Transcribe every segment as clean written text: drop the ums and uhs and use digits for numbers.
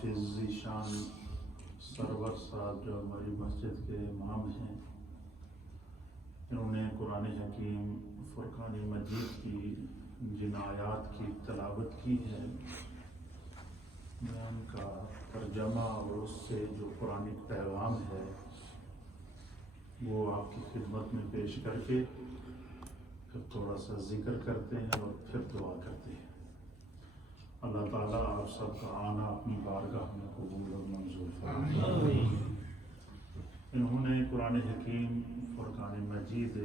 حافظ ذیشان سرور صاحب جو ہماری مسجد کے امام ہیں، انہوں نے قرآن حکیم فرقان مجید کی جن آیات کی تلاوت کی ہے، میں ان کا ترجمہ اور اس سے جو قرآن پیغام ہے وہ آپ کی خدمت میں پیش کر کے پھر تھوڑا سا ذکر کرتے ہیں اور پھر دعا کرتے ہیں۔ اللہ تعالیٰ آپ سب کا آنا اپنی بارگاہ میں قبول اور منظور فرمائے۔ انہوں نے قرآن حکیم فرقان مجید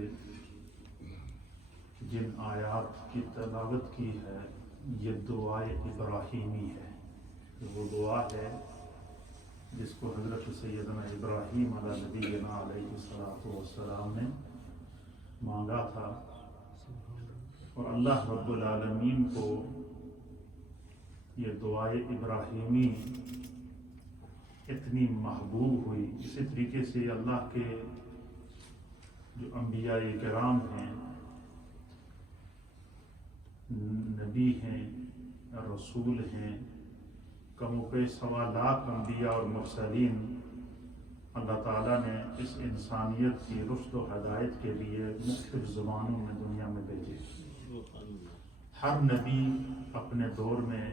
جن آیات کی تلاوت کی ہے، یہ دعائے ابراہیمی ہے۔ وہ دعا ہے جس کو حضرت سیدنا ابراہیم علیہ نبینا علیہ السلام نے مانگا تھا، اور اللہ رب العالمین کو یہ دعائے ابراہیمی اتنی محبوب ہوئی۔ اسی طریقے سے اللہ کے جو انبیاء کرام ہیں، نبی ہیں، رسول ہیں، کم و بیش 1.25 لاکھ انبیاء اور مرسلین اللہ تعالیٰ نے اس انسانیت کی رشد و ہدایت کے لیے مختلف زبانوں میں دنیا میں بھیجے۔ ہر نبی اپنے دور میں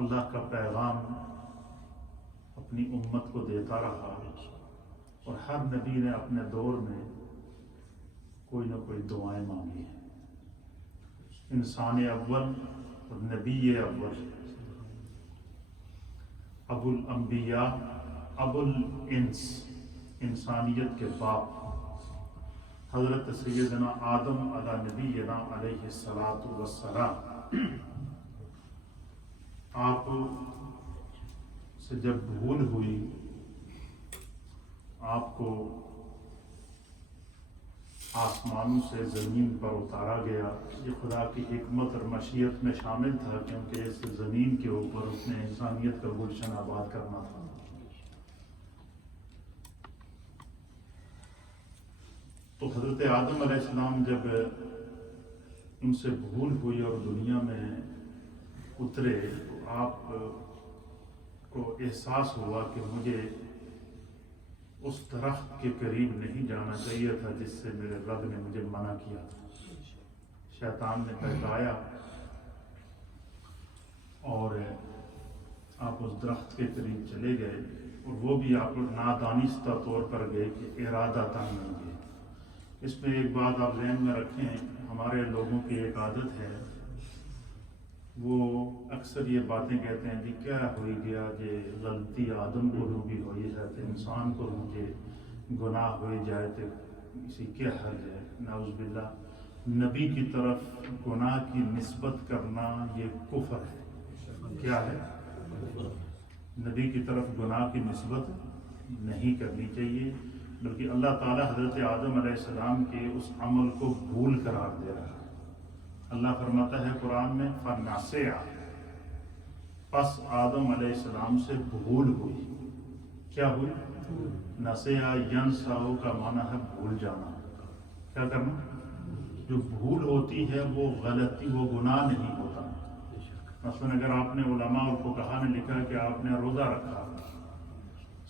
اللہ کا پیغام اپنی امت کو دیتا رہا، اور ہر نبی نے اپنے دور میں کوئی نہ کوئی دعائیں مانگی ہیں۔ انسان اول اور نبی اول، ابو الانبیاء، ابو الانس، انسانیت کے باپ حضرت سیدنا آدم علی نبینا علیہ السلام، آپ سے جب بھول ہوئی، آپ کو آسمانوں سے زمین پر اتارا گیا۔ یہ خدا کی حکمت اور مشیت میں شامل تھا، کیونکہ اس زمین کے اوپر اس نے انسانیت کا گلشن آباد کرنا تھا۔ تو حضرت آدم علیہ السلام جب ان سے بھول ہوئی اور دنیا میں اترے، تو آپ کو احساس ہوا کہ مجھے اس درخت کے قریب نہیں جانا چاہیے تھا جس سے میرے رب نے مجھے منع کیا تھا۔ شیطان نے بہکایا اور آپ اس درخت کے قریب چلے گئے، اور وہ بھی آپ نادانستہ طور پر گئے کہ ارادہ تن نہیں گئے۔ اس میں ایک بات آپ ذہن میں رکھیں، ہمارے لوگوں کی ایک عادت ہے، وہ اکثر یہ باتیں کہتے ہیں جی کیا ہوئی گیا، یہ غلطی آدم کو بھی ہوئی ہے تو انسان کو مجھے گناہ ہوئی جائے تو اسی کیا حل ہے۔ نعوذ باللہ، نبی کی طرف گناہ کی نسبت کرنا یہ کفر ہے۔ کیا ہے؟ نبی کی طرف گناہ کی نسبت نہیں کرنی چاہیے، بلکہ اللہ تعالیٰ حضرت آدم علیہ السلام کے اس عمل کو بھول قرار دے رہا ہے۔ اللہ فرماتا ہے قرآن میں فَنَسِیَ، پس آدم علیہ السلام سے بھول ہوئی۔ کیا ہوئی؟ نسیہ ینساؤ کا معنی ہے بھول جانا۔ کیا کرنا؟ جو بھول ہوتی ہے وہ غلطی، وہ گناہ نہیں ہوتا۔ مثلا اگر آپ نے علماء اور فقہاء نے لکھا کہ آپ نے روزہ رکھا،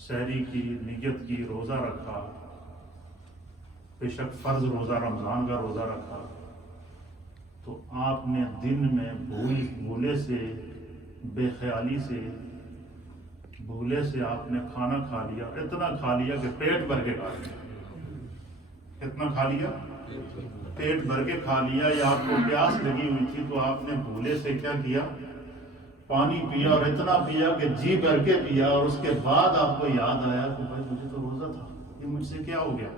سحری کی نیت کی، روزہ رکھا، بے شک فرض روزہ رمضان کا روزہ رکھا، تو آپ نے دن میں بھولے سے، بے خیالی سے، بھولے سے آپ نے کھانا کھا لیا، اتنا کھا لیا کہ پیٹ بھر کے کھا لیا۔ اتنا کھا لیا، پیٹ بھر کے کھا لیا، یا آپ کو پیاس لگی ہوئی تھی تو آپ نے بھولے سے کیا کیا، پانی پیا، اور اتنا پیا کہ جی بھر کے پیا، اور اس کے بعد آپ کو یاد آیا کہ بھائی مجھے تو روزہ تھا، یہ مجھ سے کیا ہو گیا۔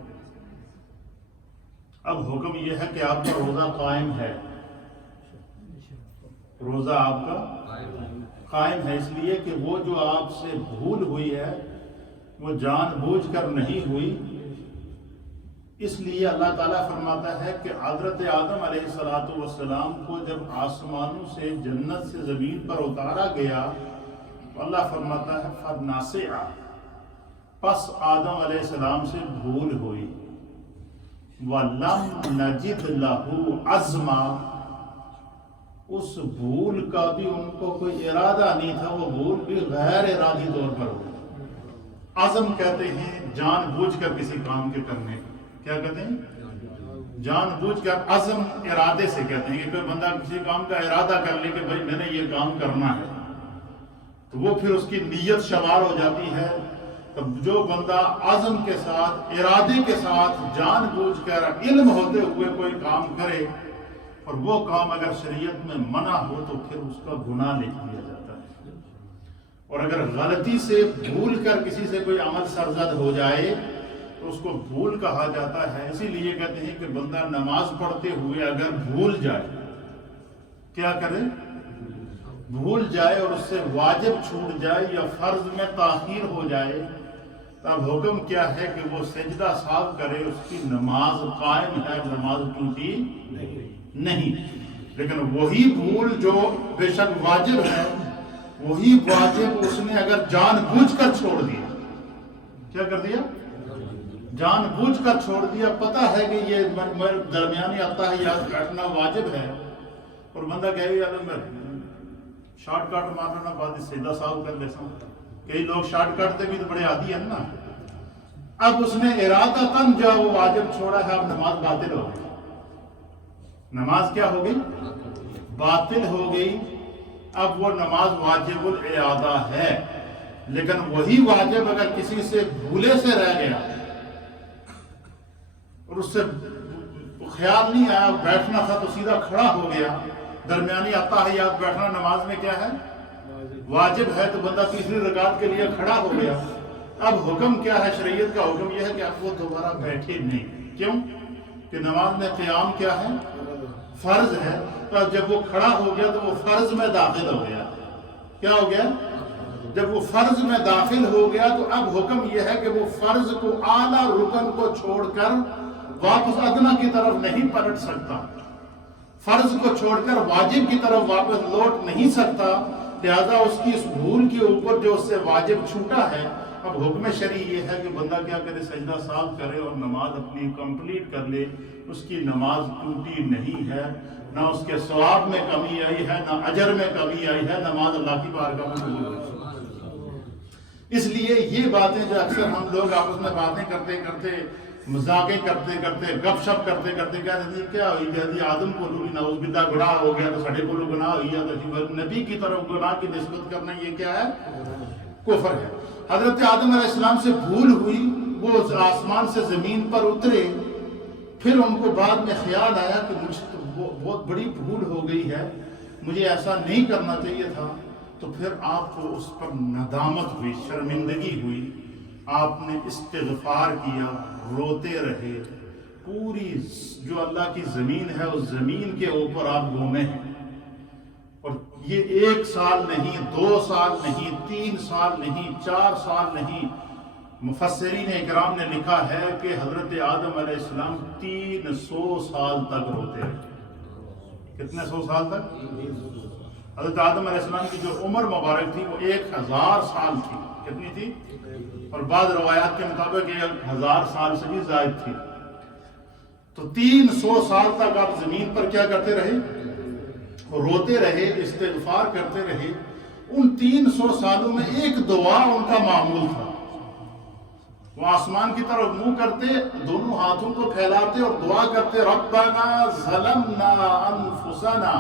اب حکم یہ ہے کہ آپ کا روزہ قائم ہے، روزہ آپ کا قائم ہے، اس لیے کہ وہ جو آپ سے بھول ہوئی ہے وہ جان بوجھ کر نہیں ہوئی۔ اس لیے اللہ تعالیٰ فرماتا ہے کہ حضرت آدم علیہ السلام کو جب آسمانوں سے، جنت سے زمین پر اتارا گیا، تو اللہ فرماتا ہے فَنَسِیَ، پس آدم علیہ السلام سے بھول ہوئی۔ وَلَمْ نَجِدْ لَهُ عَزْمًا، اس بھول کا بھی ان کو کوئی ارادہ نہیں تھا، وہ بھول بھی غیر ارادی طور پر ہوئی۔ عزم کہتے ہیں جان بوجھ کر کسی کام کے کرنے، کیا کہتے ہیں؟ جان بوجھ کر، عزم ارادے سے کہتے ہیں کہ کوئی بندہ کسی کام کا ارادہ کر لے کہ بھائی میں نے یہ کام کرنا ہے، تو وہ پھر اس کی نیت شمار ہو جاتی ہے۔ تو جو بندہ عزم کے ساتھ، ارادے کے ساتھ، جان بوجھ کر، علم ہوتے ہوئے کوئی کام کرے اور وہ کام اگر شریعت میں منع ہو تو پھر اس کا گناہ لکھ دیا جاتا ہے۔ اور اگر غلطی سے بھول کر کسی سے کوئی عمل سرزد ہو جائے تو اس کو بھول کہا جاتا ہے۔ اسی لیے کہتے ہیں کہ بندہ نماز پڑھتے ہوئے اگر بھول جائے، کیا کرے؟ بھول جائے اور اس سے واجب چھوٹ جائے یا فرض میں تاخیر ہو جائے، تب حکم کیا ہے کہ وہ سجدہ سہو کرے، اس کی نماز قائم ہے، نماز ٹوٹی نہیں۔ لیکن وہی بھول جو بے شک واجب ہے، وہی واجب اس نے اگر جان بوجھ کر چھوڑ دیا، کیا کر دیا؟ جان بوجھ کر چھوڑ دیا، پتہ ہے کہ یہ درمیانی اتحیات بیٹھنا واجب ہے، اور بندہ کہے گا میں شارٹ کٹ مارنا نہ بعد سیدھا سہو کر لیتا ہوں۔ کئی لوگ شارٹ کٹ سے بھی تو بڑے عادی ہیں نا۔ اب اس نے ارادہ تن جو وہ واجب چھوڑا ہے، اب نماز باطل ہو گئی۔ نماز کیا ہو گئی؟ باطل ہو گئی۔ اب وہ نماز واجب الاعادہ ہے، لیکن وہی واجب اگر کسی سے بھولے سے رہ گیا اور اس سے خیال نہیں آیا، بیٹھنا تھا تو سیدھا کھڑا ہو گیا، درمیانی اتحیات بیٹھنا نماز میں کیا ہے؟ واجب ہے، تو بندہ تیسری رکعت کے لیے کھڑا ہو گیا۔ اب حکم کیا ہے؟ شریعت کا حکم یہ ہے کہ اب وہ دوبارہ بیٹھے نہیں۔ کیوں؟ کہ نماز میں قیام کیا ہے؟ فرض ہے۔ تو جب وہ کھڑا ہو گیا تو وہ فرض میں داخل ہو گیا۔ کیا ہو گیا؟ جب وہ فرض میں داخل ہو گیا تو اب حکم یہ ہے کہ وہ فرض کو، اعلیٰ رکن کو چھوڑ کر واپس ادنیٰ کی طرف نہیں پلٹ سکتا، فرض کو چھوڑ کر واجب کی طرف واپس لوٹ نہیں سکتا۔ لہذا اس کی اس بھول کے اوپر جو اس سے واجب چھوٹا ہے، اب حکم شرعی یہ ہے کہ بندہ کیا کرے؟ سجدہ سہو کرے اور نماز اپنی کمپلیٹ کر لے۔ اس کی نماز ٹوٹی نہیں ہے، نہ اس کے ثواب میں کمی آئی ہے، نہ اجر میں کمی آئی ہے، نماز اللہ کی بارگاہ میں قبول ہوئی۔ اس لیے یہ باتیں جو اکثر ہم لوگ آپس میں باتیں کرتے کرتے، مذاقیں کرتے کرتے، گپ شپ کرتے کرتے کہتے ہیں کیا ہوئی جی آدم کو نعوذ باللہ گناہ ہو گیا تو سڑے کو گناہ ہوئی ہے، تو نبی کی طرف گناہ کی نسبت کرنا یہ کیا ہے؟ کفر ہے۔ حضرت آدم علیہ السلام سے بھول ہوئی، وہ آسمان سے زمین پر اترے، پھر ان کو بعد میں خیال آیا کہ مجھ سے بہت بڑی بھول ہو گئی ہے، مجھے ایسا نہیں کرنا چاہیے تھا، تو پھر آپ کو اس پر ندامت ہوئی، شرمندگی ہوئی، آپ نے استغفار کیا، روتے رہے، پوری جو اللہ کی زمین ہے اس زمین کے اوپر آپ گھومے ہیں، اور یہ 1 سال نہیں، 2 سال نہیں، 3 سال نہیں، 4 سال نہیں، مفسرین اکرام نے لکھا ہے کہ حضرت آدم علیہ السلام 300 سال تک روتے رہے۔ کتنے 100 سال تک؟ حضرت آدم علیہ السلام کی جو عمر مبارک تھی وہ 1000 سال تھی۔ کتنی تھی؟ اور بعض روایات کے مطابق 1000 سال سے بھی زائد تھی۔ تو 300 سال تک آپ زمین پر کیا کرتے رہے؟ روتے رہے، استغفار کرتے رہے۔ ان 300 سالوں میں ایک دعا ان کا معمول تھا، وہ آسمان کی طرف منہ کرتے، دونوں ہاتھوں کو پھیلاتے اور دعا کرتے، ربنا ظلمنا انفسنا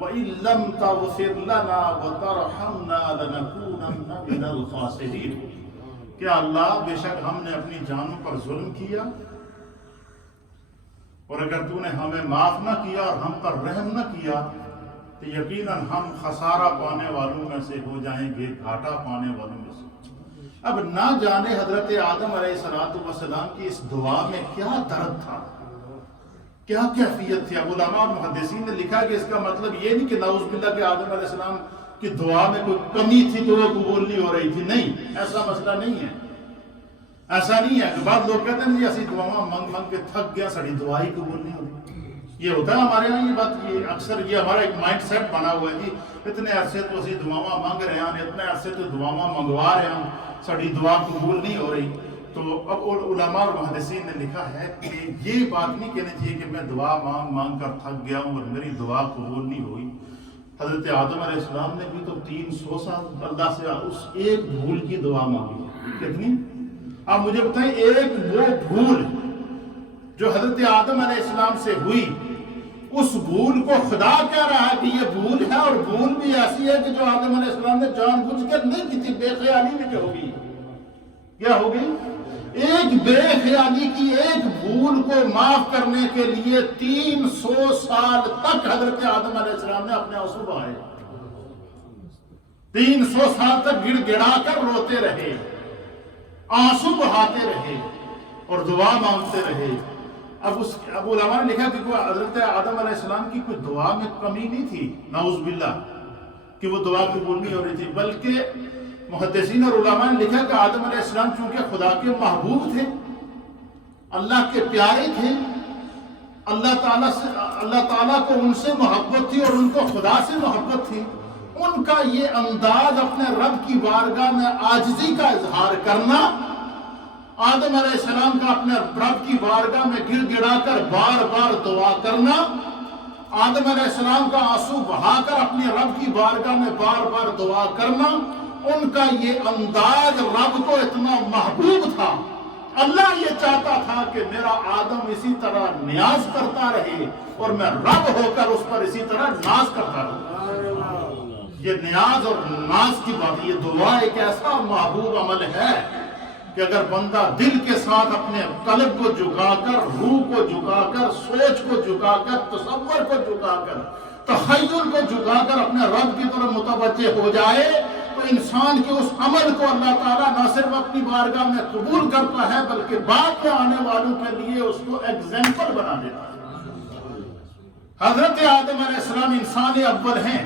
وَإِن لَّمْ تَغْفِرْ لَنَا وَتَرْحَمْنَا لَنَكُونَنَّ مِنَ الْخَاسِرِينَ کہ اللہ بے شک ہم نے اپنی جانوں پر ظلم کیا، اور اگر تو نے ہمیں معاف نہ کیا اور ہم پر رحم نہ کیا تو یقیناً ہم خسارہ پانے والوں میں سے ہو جائیں گے، گھاٹا پانے والوں میں سے۔ اب نہ جانے حضرت آدم علیہ السلام کی اس دعا میں کیا درد تھا، کیا کیفیت تھی۔ اب علماء اور محدثین نے لکھا کہ اس کا مطلب یہ نہیں کہ نعوذ باللہ کہ آدم علیہ السلام کی دعا میں کوئی کمی تھی تو وہ قبول نہیں ہو رہی تھی، نہیں، ایسا مسئلہ نہیں ہے، ایسا نہیں ہے۔ بعض لوگ کہتے ہیں جی ایسی دعاواں منگ منگ کے تھک گیا، ساری دعا ہی قبول نہیں ہوتی۔ یہ ہوتا ہے ہمارے یہاں، یہ بات، یہ اکثر یہ ہمارا ایک مائنڈ سیٹ بنا ہوا ہے جی اتنے عرصے تو اسی دعاواں منگ رہے ہیں، اتنے عرصے تو دعاواں منگوا رہے ہیں، ساری دعا قبول نہیں ہو رہی۔ تو اب علماء اور محدثین نے لکھا ہے کہ یہ بات نہیں کہنا چاہیے کہ میں دعا مانگ مانگ کر تھک گیا ہوں اور میری دعا قبول نہیں ہوئی. حضرت آدم علیہ السلام نے بھی تو 300 سال اللہ سے اس ایک بھول کی دعا مانگی. کتنی؟ آپ مجھے بتائیں، ایک وہ بھول جو حضرت آدم علیہ السلام سے ہوئی، اس بھول کو خدا کہہ رہا ہے کہ یہ بھول ہے، اور بھول بھی ایسی ہے کہ جو آدم علیہ السلام نے جان بوجھ کر نہیں کی تھی، بے خیالی میں جو ہوگی. کیا ہوگی؟ ایک بے خیالی کی ایک بھول کو معاف کرنے کے لیے 300 سال تک حضرت آدم علیہ السلام نے اپنے آنسو بہائے. 300 سال تک گڑ گڑا کر روتے رہے، آنسو بہاتے رہے اور دعا مانگتے رہے. اب علماء نے لکھا کہ حضرت آدم علیہ السلام کی کوئی دعا میں کمی نہیں تھی، نعوذ باللہ، کہ وہ دعا قبول نہیں ہو رہی تھی، بلکہ محدثین اور علماء نے لکھا کہ آدم علیہ السلام چونکہ خدا کے محبوب تھے، اللہ کے پیارے تھے، اللہ تعالیٰ کو ان سے محبت تھی اور ان کو خدا سے محبت تھی. ان کا یہ انداز اپنے رب کی بارگاہ میں عاجزی کا اظہار کرنا، آدم علیہ السلام کا اپنے رب کی بارگاہ میں گر گڑا کر بار بار دعا کرنا، آدم علیہ السلام کا آنسو بہا کر اپنے رب کی بارگاہ میں بار بار دعا کرنا، ان کا یہ انداز رب کو اتنا محبوب تھا. اللہ یہ چاہتا تھا کہ میرا آدم اسی طرح نیاز کرتا رہے اور میں رب ہو کر اس پر اسی طرح ناز کرتا رہوں. یہ نیاز اور ناز کی بات، یہ دعا ایک ایسا محبوب عمل ہے کہ اگر بندہ دل کے ساتھ اپنے قلب کو جھکا کر، روح کو جھکا کر، سوچ کو جھکا کر، تصور کو جھکا کر، تخیل کو جھکا کر اپنے رب کی طرف متوجہ ہو جائے تو انسان کے اس عمل کو اللہ تعالیٰ نہ صرف اپنی بارگاہ میں قبول کرتا ہے بلکہ بعد میں آنے والوں کے لیے اس کو ایگزامپل بنا دیتا ہے. حضرت آدم علیہ السلام انسان اول ہیں.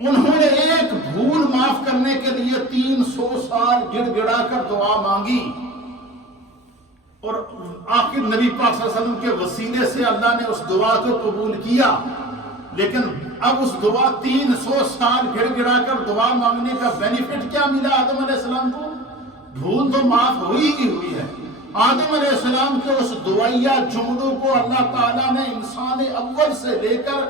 انہوں نے ایک بھول معاف کرنے کے لیے 300 سال گڑ گڑا کر دعا مانگی، اور آخر نبی پاک صلی اللہ علیہ وسلم کے وسیلے سے اللہ نے اس دعا کو قبول کیا. لیکن اب اس دعا 300 سال گڑ گڑا کر دعا مانگنے کا بینیفٹ کیا ملا آدم علیہ السلام کو؟ بھول تو معاف ہوئی ہی ہوئی ہے. آدم علیہ السلام کے اس دعائیہ جملوں کو اللہ تعالیٰ نے انسان اول سے لے کر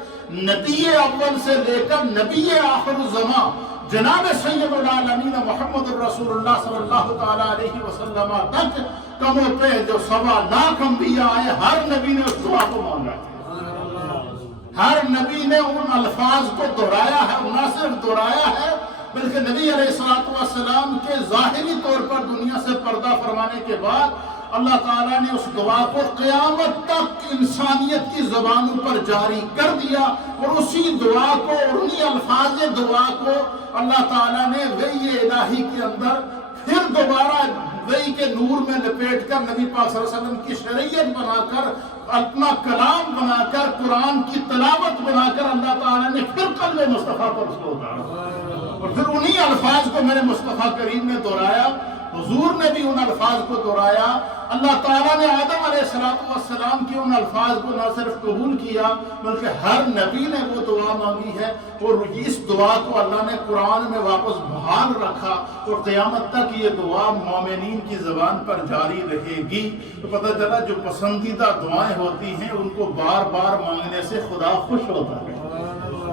نبی اول سے لے کر نبی آخر الزمان جناب سید العالمین محمد الرسول اللہ صلی اللہ تعالیٰ علیہ وسلم تک کم و پہ جو 1.25 لاکھ انبیاء آئے، ہر نبی نے اس دعا کو مانگا. ہر نبی نے ان الفاظ کو دہرایا ہے، نہ صرف دہرایا ہے بلکہ نبی علیہ السلام کے ظاہری طور پر دنیا سے پردہ فرمانے کے بعد اللہ تعالیٰ نے اس دعا کو قیامت تک انسانیت کی زبانوں پر جاری کر دیا، اور اسی دعا کو اور انہی الفاظ دعا کو اللہ تعالیٰ نے وحی الہی کے اندر پھر دوبارہ وحی کے نور میں لپیٹ کر نبی پاک صلی اللہ علیہ وسلم کی شریعت بنا کر، اپنا کلام بنا کر، قرآن کی تلاوت بنا کر اللہ تعالیٰ نے پھر قلب مصطفیٰ پر اس کو اتارا، اور پھر انہی الفاظ کو میرے مصطفیٰ کریم نے دہرایا، حضور نے بھی ان الفاظ کو دہرایا. اللہ تعالیٰ نے آدم علیہ السلام کے ان الفاظ کو نہ صرف قبول کیا بلکہ ہر نبی نے وہ دعا مانگی ہے، اور اس دعا کو اللہ نے قرآن میں واپس بحال رکھا، اور قیامت تک یہ دعا مومنین کی زبان پر جاری رہے گی. تو پتہ چلا جو پسندیدہ دعائیں ہوتی ہیں ان کو بار بار مانگنے سے خدا خوش ہوتا ہے.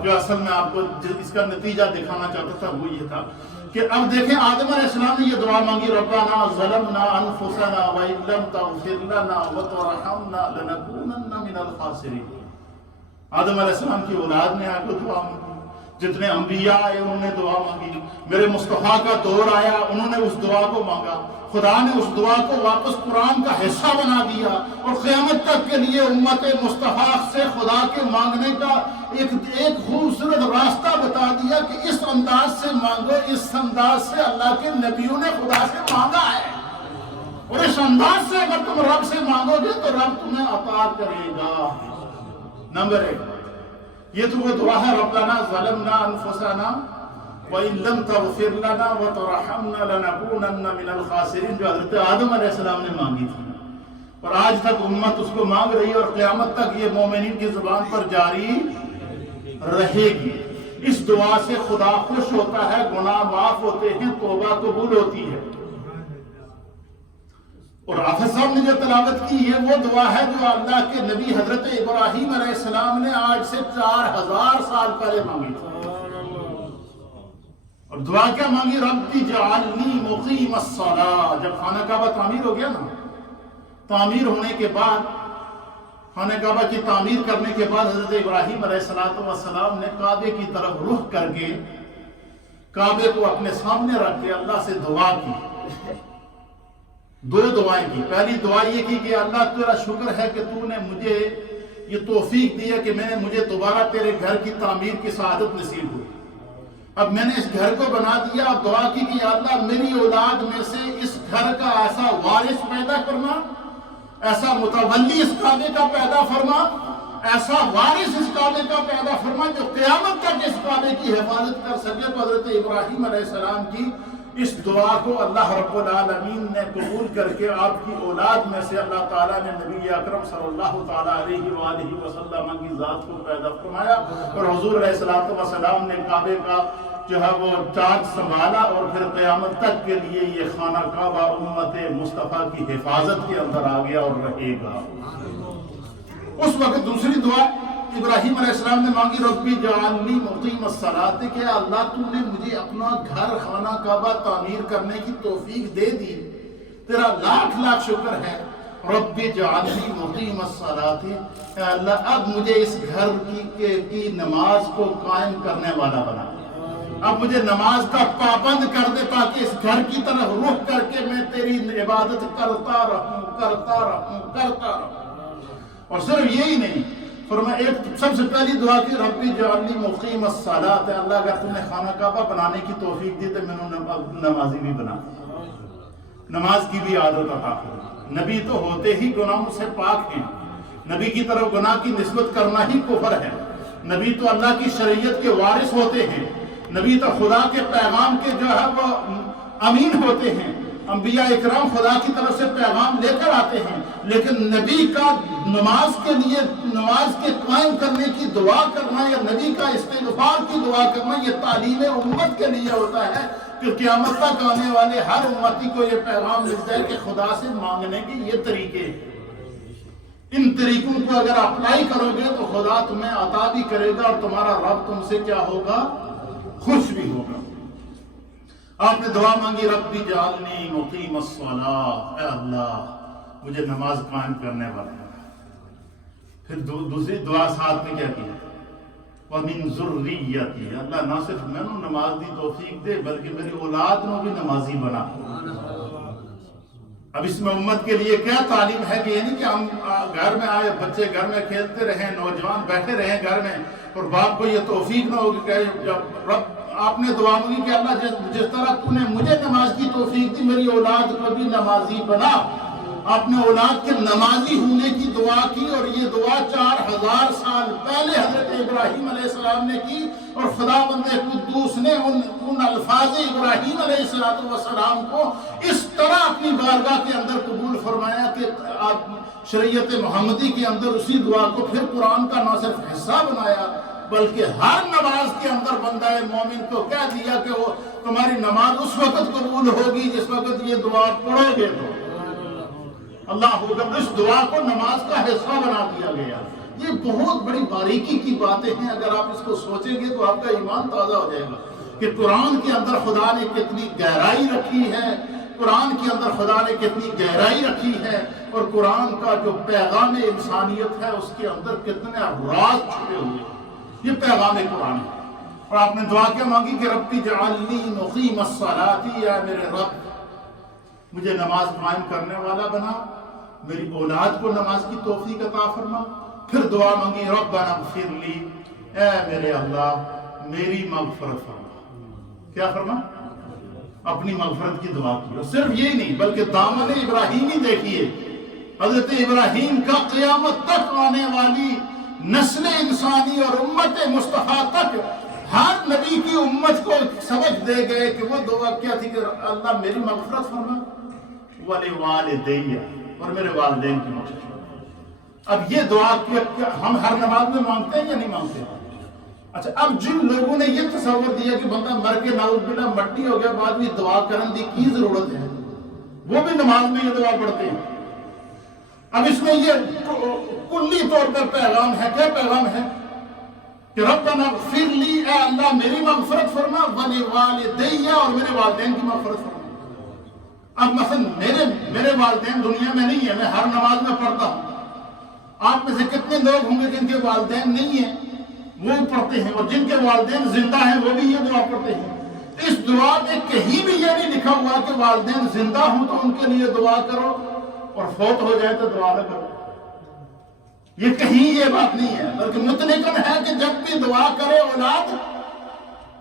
جو اصل میں آپ کو اس کا نتیجہ دکھانا چاہتا تھا وہ یہ تھا کہ اب دیکھیں آدم علیہ السلام نے یہ دعا مانگی، ربنا ظلمنا انفسنا وان لم تغفر لنا وترحمنا لنکونن من الخاسرین. آدم علیہ السلام کی اولاد نے آ کے دعا مانگی، جتنے انبیاء آئے انہوں نے دعا مانگی، میرے مصطفیٰ کا دور آیا انہوں نے اس دعا کو مانگا. خدا نے اس دعا کو واپس قرآن کا حصہ بنا دیا، اور قیامت تک کے لیے امت مصطفیٰ سے خدا کے مانگنے کا ایک خوبصورت راستہ بتا دیا کہ اس انداز سے مانگو، اس انداز سے اللہ کے نبیوں نے خدا سے مانگا ہے، اور اس انداز سے اگر تم رب سے مانگو گے تو رب تمہیں عطا کرے گا. نمبر 1 یہ تو وہ دعا ہے، ربنا ظلمنا انفسنا وَإِن لَمْ تَغْفِرْ لَنَا وَتَرْحَمْنَا لَنَكُونَنَّ مِنَ الْخَاسِرِينَ، جو حضرت آدم علیہ السلام نے مانگی تھی، اور آج تک امت اس کو مانگ رہی ہے، اور قیامت تک یہ مومنین کی زبان پر جاری رہے گی. اس دعا سے خدا خوش ہوتا ہے، گناہ معاف ہوتے ہیں، توبہ قبول ہوتی ہے. اور حافظ صاحب نے جو تلاوت کی یہ وہ دعا ہے جو اللہ کے نبی حضرت ابراہیم علیہ السلام نے آج سے 4000 سال پہلے مانگی تھی. اور دعا کیا مانگی؟ رب اجعلنی مقیم الصلاۃ. جب خانہ کعبہ تعمیر ہو گیا نا، تعمیر ہونے کے بعد، خانہ کعبہ کی تعمیر کرنے کے بعد حضرت ابراہیم علیہ السلام نے کعبے کی طرف رخ کر کے کعبے کو اپنے سامنے رکھ کے اللہ سے دعا کی. 2 دعائیں کی. پہلی دعا یہ کی کہ اللہ تیرا شکر ہے کہ تو نے مجھے یہ توفیق دی ہے کہ مجھے دوبارہ تیرے گھر کی تعمیر کی سعادت نصیب ہوئی. اب میں نے اس گھر کو بنا دیا. اب دعا کی کہ یا اللہ میری اولاد میں سے اس گھر کا ایسا وارث پیدا کرنا، ایسا متولی اس کعبے کا پیدا فرما، ایسا وارث اس کعبے کا پیدا فرما جو قیامت تک اس کعبے کی حفاظت کر سکے. تو حضرت ابراہیم علیہ السلام کی اس دعا کو اللہ رب العالمین نے قبول کر کے آپ کی اولاد میں سے اللہ تعالیٰ نے نبی اکرم صلی اللہ تعالیٰ علیہ وآلہ وسلم کی ذات کو پیدا فرمایا. اور حضور علیہ السلام نے کعبے کا جو ہے وہ چارج سنبھالا، اور پھر قیامت تک کے لیے یہ خانہ کعبہ امت مصطفیٰ کی حفاظت کے اندر آ گیا اور رہے گا. اس وقت دوسری دعا ابراہیم علیہ السلام نے مانگی ربی جعلنی مقیم الصلاۃ، کہ اللہ تو نے مجھے اپنا گھر خانہ کعبہ تعمیر کرنے کی توفیق دے دی، تیرا لاکھ لاکھ شکر ہے. ربی جعلنی مقیم الصلاۃ، اے اللہ اب مجھے اس گھر کی نماز کو قائم کرنے والا بنا. اب مجھے نماز کا پابند کر دے تاکہ اس گھر کی طرف رخ کر کے میں تیری عبادت کرتا رہوں. اور صرف یہی نہیں، فرمایا ایک سب سے پہلی دعا کی ربی جعلنی مقیم الصلاۃ، اللہ اگر تم نے خانہ کعبہ بنانے کی توفیق دی تو میں نے نمازی بھی بنا، نماز کی بھی عادت عطا فرما. نبی تو ہوتے ہی گناہوں سے پاک ہیں، نبی کی طرف گناہ کی نسبت کرنا ہی کفر ہے. نبی تو اللہ کی شریعت کے وارث ہوتے ہیں، نبی تو خدا کے پیغام کے جو ہے وہ امین ہوتے ہیں. انبیاء اکرام خدا کی طرف سے پیغام لے کر آتے ہیں، لیکن نبی کا نماز کے لیے، نماز کے قائم کرنے کی دعا کرنا یا نبی کا استغفار کی دعا کرنا یہ تعلیم امت کے لیے ہوتا ہے کہ قیامت تک آنے والے ہر امتی کو یہ پیغام مل جائے کہ خدا سے مانگنے کے یہ طریقے ہیں. ان طریقوں کو اگر اپلائی کرو گے تو خدا تمہیں عطا بھی کرے گا اور تمہارا رب تم سے کیا ہوگا؟ خوش بھی ہوگا. آپ نے دعا مانگی ربی جعلنی مقیم الصلاۃ، اے اللہ مجھے نماز قائم کرنے والا. پھر دوسری دعا ساتھ میں کیا کی؟ وَمِن ذُرِّيَّتِي، اللہ نہ صرف میں نے نماز دی توفیق دے بلکہ میری اولاد کو بھی نمازی بنا. اب اس میں امت کے لیے کیا تعلیم ہے کہ یہ نہیں کہ ہم گھر میں آئے، بچے گھر میں کھیلتے رہیں، نوجوان بیٹھے رہیں گھر میں اور باپ کو یہ توفیق نہ ہوگی کہ جب رب آپ نے دعا مانگی کہ اللہ جس طرح تو نے مجھے نماز کی توفیق دی میری اولاد کو بھی نمازی بنا. آپ نے اولاد کے نمازی ہونے کی دعا کی، اور یہ دعا 4000 سال پہلے حضرت ابراہیم علیہ السلام نے کی. اور خداوند قدوس نے ان الفاظ ابراہیم علیہ السلام کو اس طرح اپنی بارگاہ کے اندر قبول فرمایا کہ شریعت محمدی کے اندر اسی دعا کو پھر قرآن کا نہ صرف حصہ بنایا بلکہ ہر نماز کے اندر بندہ مومن کو کہہ دیا کہ وہ تمہاری نماز اس وقت قبول ہوگی جس وقت یہ دعا پڑھو گے. تو اللہ حکم اس دعا کو نماز کا حصہ بنا دیا گیا. یہ بہت بڑی باریکی کی باتیں ہیں، اگر آپ اس کو سوچیں گے تو آپ کا ایمان تازہ ہو جائے گا کہ قرآن کے اندر خدا نے کتنی گہرائی رکھی ہے، قرآن کے اندر خدا نے کتنی گہرائی رکھی ہے، اور قرآن کا جو پیغام انسانیت ہے اس کے اندر کتنے راز چھپے ہوئے ہیں. یہ پیغام قرآن ہے. اور آپ نے دعا کیا مانگی کہ ربی جعلنی مقیم الصلاۃ، یا میرے رب مجھے نماز قائم کرنے والا بنا، میری اولاد کو نماز کی توفیق عطا فرما. پھر دعا مانگی ربنا اغفر لی، اے میرے اللہ میری مغفرت فرما. کیا فرما؟ اپنی مغفرت کی دعا کی. اور صرف یہی نہیں بلکہ دامن ابراہیمی دیکھیے، حضرت ابراہیم کا قیامت تک آنے والی نسل انسانی اور امت مصطفیٰ تک ہر نبی کی امت کو سبق دے گئے کہ وہ دعا کیا تھی کہ اللہ میری مغفرت فرما، وَلِوَالِدَيَّ، اور میرے والدین کی مغفرت. اب یہ دعا ہم ہر نماز میں مانگتے ہیں یا نہیں مانگتے؟ اچھا، اب جن لوگوں نے یہ تصور دیا کہ بندہ مر کے نعوذ باللہ مٹی ہو گیا بعد میں دعا کرن دی کی ضرورت ہے، وہ بھی نماز میں یہ دعا پڑھتے ہیں۔ اب اس میں یہ کلی طور پر پیغام ہے، کیا پیغام ہے کہ ربنا اغفر لی، اے اللہ میری مغفرت فرما، ولوالدی، اور میرے والدین کی مغفرت فرما۔ اب مثلا میرے والدین دنیا میں نہیں ہے، میں ہر نماز میں پڑھتا ہوں، آپ میں سے کتنے لوگ ہوں گے جن کے والدین نہیں ہیں وہ پڑھتے ہیں، اور جن کے والدین زندہ ہیں وہ بھی یہ دعا پڑھتے ہیں۔ اس دعا میں کہیں بھی یہ نہیں لکھا ہوا کہ والدین زندہ ہوں تو ان کے لیے دعا کرو اور فوت ہو جائے تو دعا نہ کرو، یہ کہیں یہ بات نہیں ہے، بلکہ مطلقاً ہے کہ جب بھی دعا کرے اولاد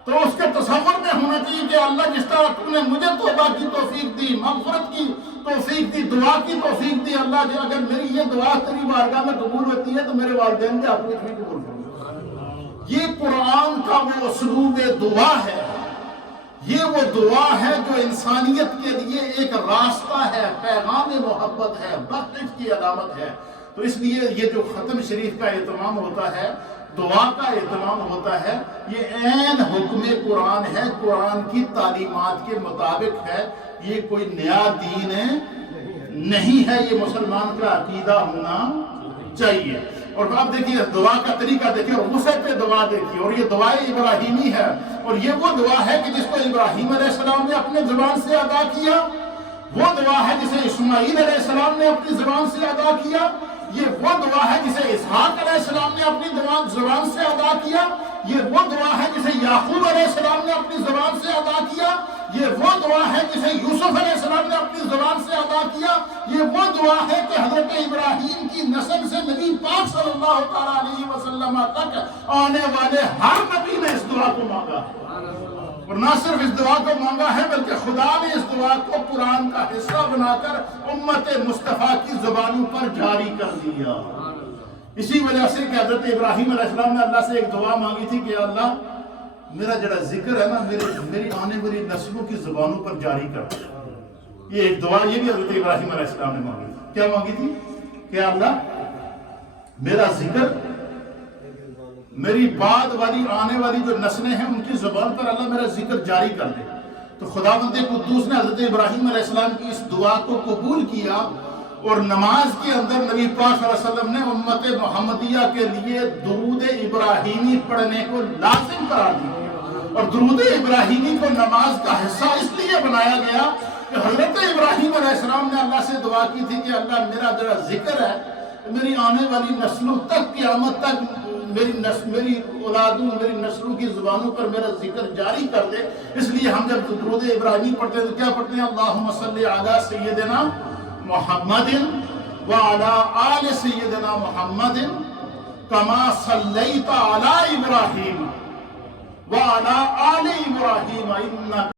تو اس کے تصور میں ہونا چاہیے کہ اللہ جس طرح تم نے مجھے توبہ کی توفیق دی، مغفرت کی توفیق دی، دعا کی توفیق دی، اللہ جی اگر میری یہ دعا تیری بارگاہ میں قبول ہوتی ہے تو میرے والدین کے اپنے بھی قبول فرما۔ یہ قرآن کا وہ اسلوب دعا ہے، یہ وہ دعا ہے جو انسانیت کے لیے ایک راستہ ہے، پیغام محبت ہے، بخشش کی علامت ہے۔ تو اس لیے یہ جو ختم شریف کا اہتمام ہوتا ہے، دعا کا اہتمام ہوتا ہے، یہ عین حکم قرآن ہے، قرآن کی تعلیمات کے مطابق ہے، یہ کوئی نیا دین نہیں ہے، یہ مسلمان کا عقیدہ ہونا چاہیے۔ اور آپ دیکھیے دعا کا طریقہ دیکھیے، اور غصے پہ دعا دیکھیے، اور یہ دعا ابراہیمی ہے، اور یہ وہ دعا ہے کہ جس کو ابراہیم علیہ السلام نے اپنے زبان سے ادا کیا، وہ دعا ہے جسے اسماعیل علیہ السلام نے اپنی زبان سے ادا کیا، یہ وہ دعا ہے جسے اسحاق علیہ السلام نے اپنی زبان سے ادا کیا، یہ وہ دعا ہے جسے یعقوب علیہ السلام نے اپنی زبان سے ادا کیا، یہ وہ دعا ہے جسے یوسف علیہ السلام نے اپنی زبان سے ادا کیا، یہ وہ دعا ہے کہ حضرت ابراہیم کی نسل سے نبی پاک صلی اللہ تعالیٰ علیہ وسلم تک آنے والے ہر نبی نے اس دعا کو مانگا ہے، اور نہ صرف اس دعا کو مانگا ہے بلکہ خدا نے اس دعا کو قرآن کا حصہ بنا کر امت مصطفیٰ کی زبانوں پر جاری کر دیا۔ اسی وجہ سے کہ حضرت ابراہیم علیہ السلام نے اللہ سے ایک دعا مانگی تھی کہ اللہ میرا جڑا ذکر ہے نا میری آنے والی نسلوں کی زبانوں پر جاری کر، یہ ایک دعا یہ بھی حضرت ابراہیم علیہ السلام نے مانگی تھی۔ کیا مانگی تھی کہ اللہ میرا ذکر میری بعد والی آنے والی جو نسلیں ہیں ان کی زبان پر اللہ میرا ذکر جاری کر دے۔ تو خداوند قدوس نے حضرت ابراہیم علیہ السلام کی اس دعا کو قبول کیا، اور نماز کے اندر نبی پاک صلی اللہ علیہ وسلم نے امت محمدیہ کے لیے درود ابراہیمی پڑھنے کو لازم قرار دیا، اور درود ابراہیمی کو نماز کا حصہ اس لیے بنایا گیا کہ حضرت ابراہیم علیہ السلام نے اللہ سے دعا کی تھی کہ اللہ میرا جڑا ذکر ہے میری آنے والی نسلوں تک، قیامت تک میری اولادوں میری نسلوں کی زبانوں پر میرا ذکر جاری کر دے۔ اس لیے ہم جب درود ابراہیمی پڑھتے ہیں تو کیا پڑھتے ہیں؟ اللہم صلی علی سیدنا محمد وعلی آل سیدنا محمد کما صلیت علی ابراہیم وعلی آل ابراہیم انک